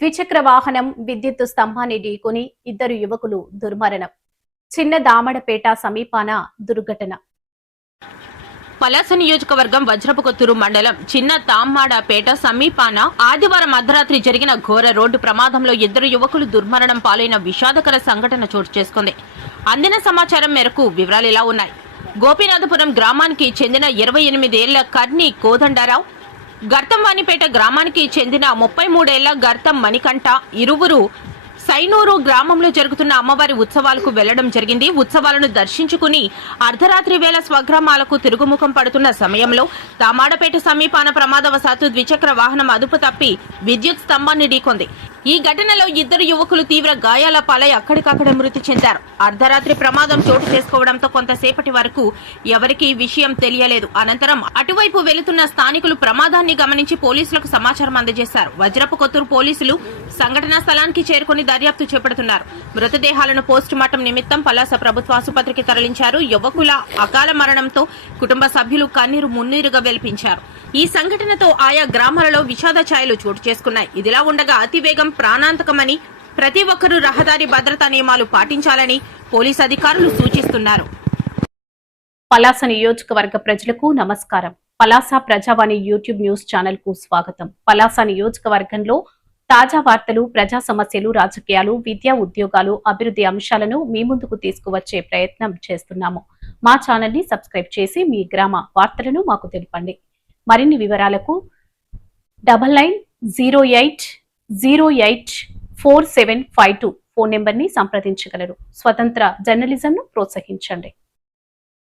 ద్విచక్ర వాహనం విద్యుత్ స్తంభాన్ని ఢీకొని ఇద్దరు యువకులు దుర్మరణం. చిన్న దామడపేట సమీపాన దుర్ఘటన. పలాస నియోజకవర్గం వజ్రపుకొత్తూరు మండలం చిన్న తామ్మాడపేట సమీపాన ఆదివారం అర్ధరాత్రి జరిగిన ఘోర రోడ్డు ప్రమాదంలో ఇద్దరు యువకులు దుర్మరణం పాలైన విషాదకర సంఘటన చోటు చేసుకుంది. అందిన సమాచారం మేరకు వివరాలు ఇలా ఉన్నాయి. గోపీనాథపురం గ్రామానికి చెందిన 28 ఏళ్ల కర్ణి కోదండరావు, గర్తంవానిపేట గ్రామానికి చెందిన 33 ఏళ్ల గర్తం మణికంఠ ఇరువురు సైనూరు గ్రామంలో జరుగుతున్న అమ్మవారి ఉత్సవాలకు వెళ్లడం జరిగింది. ఉత్సవాలను దర్శించుకుని అర్ధరాత్రి వేళ స్వగ్రామాలకు తిరుగుముఖం పడుతున్న సమయంలో తామాడపేట సమీపాన ప్రమాదవశాత్తు ద్విచక్ర వాహనం అదుపు తప్పి విద్యుత్ స్తంభాన్ని ఢీకొంది. ఈ ఘటనలో ఇద్దరు యువకులు తీవ్ర గాయాల పాలై అక్కడికక్కడే మృతి చెందారు. అర్ధరాత్రి ప్రమాదం చోటు చేసుకోవడంతో కొంతసేపటి వరకు ఎవరికీ విషయం తెలియలేదు. అనంతరం అటువైపు వెళుతున్న స్థానికులు ప్రమాదాన్ని గమనించి పోలీసులకు సమాచారం అందజేశారు. వజ్రపుకొత్తూరు పోలీసులు సంఘటనా స్థలానికి చేరుకుని దర్యాప్తు చేపడుతున్నారు. మృతదేహాలను పోస్టు మార్టం నిమిత్తం పలాస ప్రభుత్వ ఆసుపత్రికి తరలించారు. యువకుల అకాల మరణంతో కుటుంబ సభ్యులు కన్నీరు మున్నీరుగా వెలిపించారు. ఈ సంఘటనతో ఆయా గ్రామాలలో విషాద ఛాయలు చోటు చేసుకున్నాయి. ఇదిలా ఉండగా అతివేగం ప్రాణాంతకమని, ప్రతి ఒక్కరూ రహదారి భద్రతా నియమాలు పాటించాలని పోలీసు అధికారులు సూచిస్తున్నారు. పలాస నియోజకవర్గ ప్రజలకు నమస్కారం. పలాస ప్రజావాణి యూట్యూబ్ న్యూస్ ఛానల్ కు స్వాగతం. పలాస నియోజకవర్గంలో తాజా వార్తలు, ప్రజా సమస్యలు, రాజకీయాలు, విద్యా, ఉద్యోగాలు, అభివృద్ధి అంశాలను మీ ముందుకు తీసుకువచ్చే ప్రయత్నం చేస్తున్నాము. మా ఛానల్ ని సబ్స్క్రైబ్ చేసి మీ గ్రామ వార్తలను మాకు తెలపండి. మరిన్ని వివరాలకు 9908084752 ఫోన్ నెంబర్ ని సంప్రదించగలరు. స్వతంత్ర జర్నలిజంను ప్రోత్సహించండి.